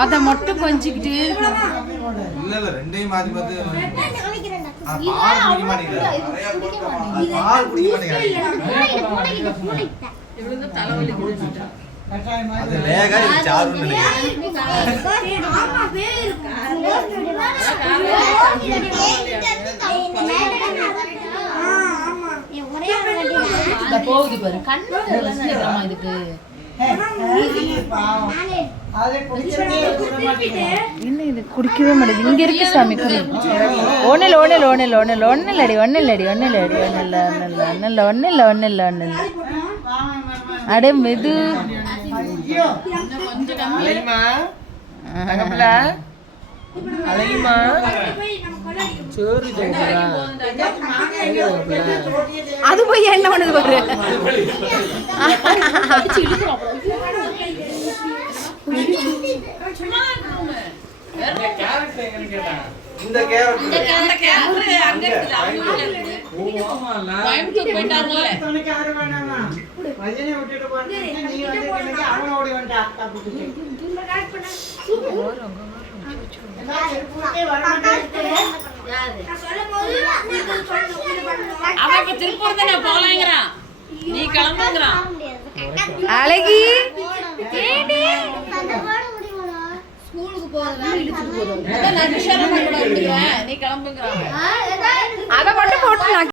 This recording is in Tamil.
அத மட்டும் கொஞ்சிக்கிட்டு இல்ல இல்ல ரெண்டையும் மாத்தி மாத்தி அது லேகா இது சாரு போகுது பாரு கண்ணு இதுக்கு இன்னும் இது குடிக்கவே மாட்டேது. இங்க இருக்கு சாமி குடி. ஒன்னில்ல அடே மெது அது போய் என்ன பண்ணுது பாரு. இந்த கேரட் அங்க இருக்குது கோயம்புத்தூர் போயிட்டாங்கல்ல துணைக்கு யாரு வேணாமா வஜனை விட்டுட்டு போறீங்க நீ வந்து கேளுங்க அவன ஓடி வந்து அக்கா கூட்டிட்டு அவன் இப்ப திருப்பூர் தானே போலாங்கிறான் நீ கிளம்புங்கிறான் அழகி ஸ்கூலுக்கு போறதா இழுத்துட்டு போறோம் அதான் நான் நிஷாரா கூட வந்துருவேன் நீ கிளம்புங்கறான் அத மட்டும் போட்டு